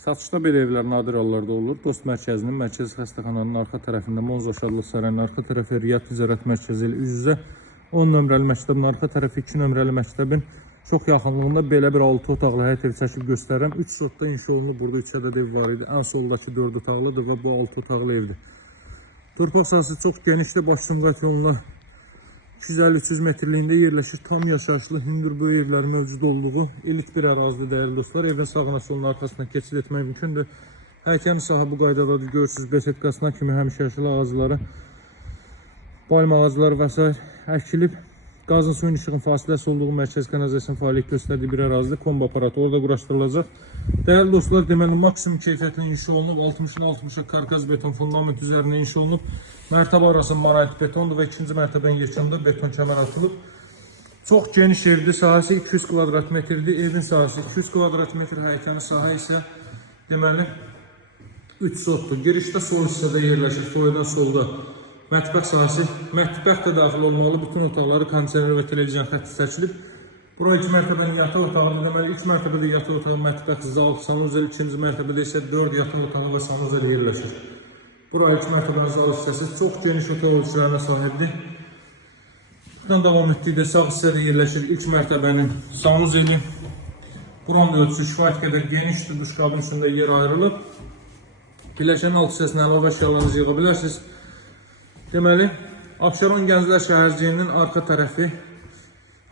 Satışda belə evlər nadir hallarda olur. Dost mərkəzinin mərkəzi xəstəxananın arxa tərəfində Monza Şadlıq Sarayının arxa tərəfi Riyad Ticarət Mərkəzi ilə üz-üzə 10 nömrəli məktəbin arxa tərəfi 2 nömrəli məktəbin çox yaxınlığında belə bir 6 otaqlı həyət evi çəkib göstərirəm. 3 sotda inşa olunub. Burada 3 ədəd ev var idi. Ən soldakı 4 otaqlıdır və bu 6 otaqlı evdir. Torpaq sahəsi çox genişdir. Baş-Sumqayıt yoluna 250-300 metrliyində yerləşir. Tam yaşayışlı hündürboy evlərin mövcud olduğu elit bir ərazidir dəyərli dostlar. Evin sağına soluna arxasından keçid etmək mümkündür. Həkəm sahibi qaydadadır. Görürsünüz, besetkasına kimi həmişəşəli ağacları, palma ağacları və s. əkilib. Qazın suyun işığın fasiləsi olduğu mərkəz kanalizasiyanın fəaliyyət göstərdiyi bir ərazidir. Kombi aparatı orada quraşdırılacaq. Dəyərli dostlar, deməli maksimum keyfiyyətlə inşa olunub. 60'ın 60'a karkaz beton fundament üzərində inşa olunub. Mərtəbə arası monolit betondur və ikinci mərtəbənin yekununda beton kəmər atılıb. Çox geniş evdir. Sahəsi 200 kvadrat metrdir. Evin sahəsi 200 kvadrat metr, həyətənin sahə isə deməli 3 sotdur. Girişdə sol hissədə yerləşir. Soydan solda mətbəx sahəsi. Mətbəx də daxil olmalı. Bütün otaqları kondisioner və televizyon xətti çəkilib. Bura 2 mərtəbənin yataq otağıdır. Deməli 3 mərtəbədə yataq otağı, mətbəx, zal, sanuzel, 2-ci mərtəbədə isə 4 yataq otağı və sanuzel yerləşir. Bura 2 mərtəbənin zal hissəsi çox geniş otaq ölçülərinə sahibdir. Buradan davam etdikdə sağ hissədə yerləşir ilk mərtəbənin sanuzeli. Buranın da ölçüsü kifayət qədər genişdir. Duşqabın üstündə yer ayrılıb. Pilləkənin alt hissəsinə əlavə əşyalarınızı yığa bilərsiniz. Deməli, Abşeron Gənclər Şəhərciyinin arxa tərəfi,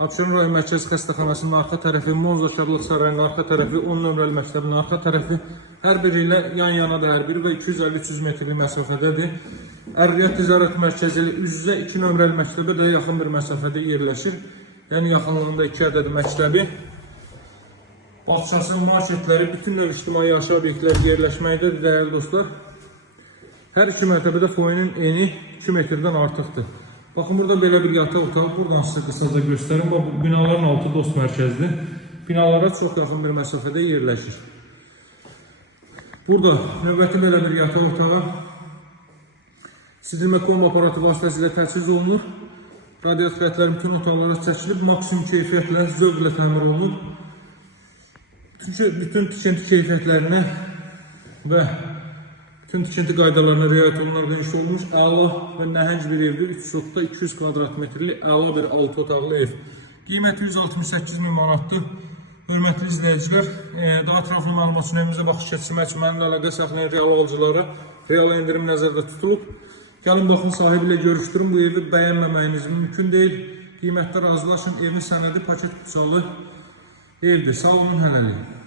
Abşeron rayon mərkəzi xəstəxanasının arxa tərəfi, Monza Şadlıq Sarayının arxa tərəfi, 10 nömrəli məktəbin arxa tərəfi, hər biri ilə yan-yanadır, hər biri və 250-300 metrlik məsafədədir. Riyad Ticarət Mərkəzi ilə üz-üzə 2 nömrəli məktəbə də yaxın bir məsafədə yerləşir. Yəni yaxınlığında 2 ədəd məktəbi, bağçası, marketləri, bütün növ ictimai yaşayış obyektləri yerləşməkdədir dəyərli dostlar. Hər iki mərtəbədə foyenin eni 2 metrdən artıqdır. Baxın, burada belə bir yataq otağı. Buradan sizə qısaca göstərim. Bu binaların altı dost mərkəzdir. Binalara çox yaxın bir məsafədə yerləşir. Burada növbəti belə bir yataq otağı sidilmə kombi aparatı vasitəsilə təchiz olunur. Radiator xətləri bütün otaqlara çəkilib, maksimum keyfiyyətlə, zövqlə təmir olunub. Bütün tikinti keyfiyyətlərinə və bütün tikinti qaydalarına riayət olunaraq inşa olunmuş əla və nəhəng bir evdir. 3 sotda 200 kvadrat metrli əla bir 6 otaqlı ev. Qiyməti 168.000 manatdır. Hörmətli izləyicilər, daha ətraflı məlumat üçün evimizə baxış keçirmək üçün mənimlə əlaqə saxlayan real alıcılara real endirim nəzərdə tutulub. Gəlin baxın, sahibi ilə görüşdürün. Bu evi bəyənməməyiniz mümkün deyil. Qiymətdə razılaşın. Evin sənədi paket qutusalı evdir. Sağ olun, hələlik.